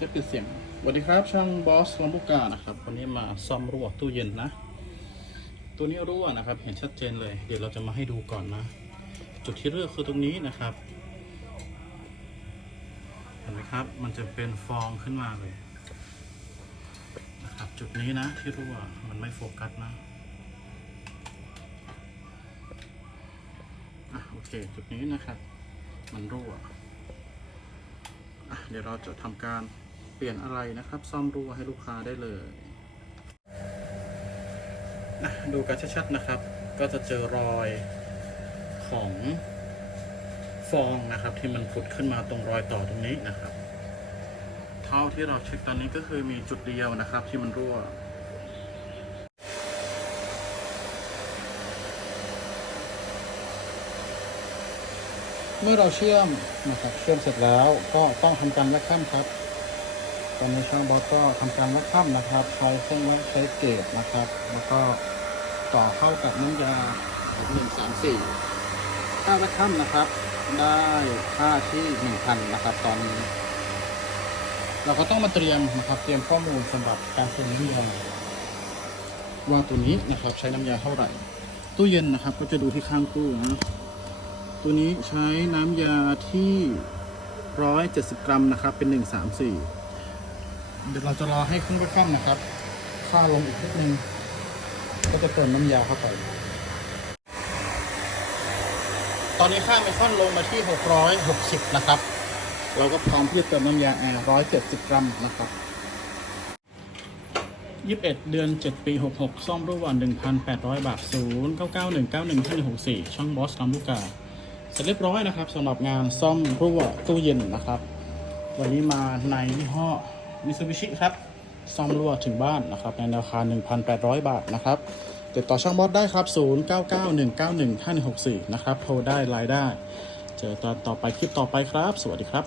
จะปิดเสียงสวัสดีครับ ช่างบอสลำบุกานะครับ วันนี้มาซ่อมรั่วตู้เย็นนะ ตัวนี้รั่วนะครับ เห็นชัดเจนเลย เดี๋ยวเราจะมาให้ดูก่อนนะ จุดที่เลือกคือตรงนี้นะครับ เห็นไหมครับ มันจะเป็นฟองขึ้นมาเลยนะครับ จุดนี้นะที่รั่ว มันไม่โฟกัสนะอะโอเค จุดนี้นะครับ มันรั่วเดี๋ยวเราจะทำการ เปลี่ยนอะไรนะครับ ซ่อมรั่วให้ลูกค้าได้เลยนะดูกันชัดๆนะครับ ก็จะเจอรอยของฟองนะครับ ที่มันผุดขึ้นมาตรงรอยต่อตรงนี้นะครับ เท่าที่เราเช็คตอนนี้ก็คือมีจุดเดียวนะครับ ที่มันรั่วเมื่อเราเชื่อมนะครับเชื่อมเสร็จแล้วก็ต้องทำการวัดข้ามครับ ตอนนี้ช่างบอสก็ทำการวัดข้ามนะครับ ใช้เครื่องวัดใช้เกจนะครับ แล้วก็ต่อเข้ากับน้ำยาหนึ่งสามสี่ค่าวัดข้ามนะครับ ได้ค่าที่หนึ่งพันนะครับ ตอนนี้ เราก็ต้องมาเตรียมนะครับเตรียมข้อมูลสำหรับการปรุงน้ำยาว่าตัวนี้นะครับใช้น้ำยาเท่าไหร่ ตู้เย็นนะครับก็จะดูที่ข้างตู้นะตัวนี้ใช้น้ำยาที่ 170 กรัมนะครับเป็น 134 เดี๋ยวเราจะรอให้ขึ้นไปข้ามนะครับค่าลงอีกนิดนึง ก็จะเติมน้ำยาเข้าไป ตอนนี้ค่าไมคอนลงมาที่ 660 นะครับ เราก็พร้อมที่จะเติมน้ำยาแอร์170 กรัมนะครับ21 เดือน 7 ปี 66 ซ่อมรั่ว1,800 บาท 0 9 9 1 9 1 5 6 4 ช่องบอสลำลูกกา เสร็จเรียบร้อยนะครับสำหรับงานซ่อมรั่วตู้เย็นนะครับ วันนี้มาในยี่ห้อ มิซูบิชิครับซ่อมรั่วถึงบ้านนะครับในราคา 1,800 บาทนะครับติดต่อช่างบอสได้ครับ 0991915164 นะครับ โทรได้ไลน์ได้ เจอตอนต่อไปคลิปต่อไปครับ สวัสดีครับ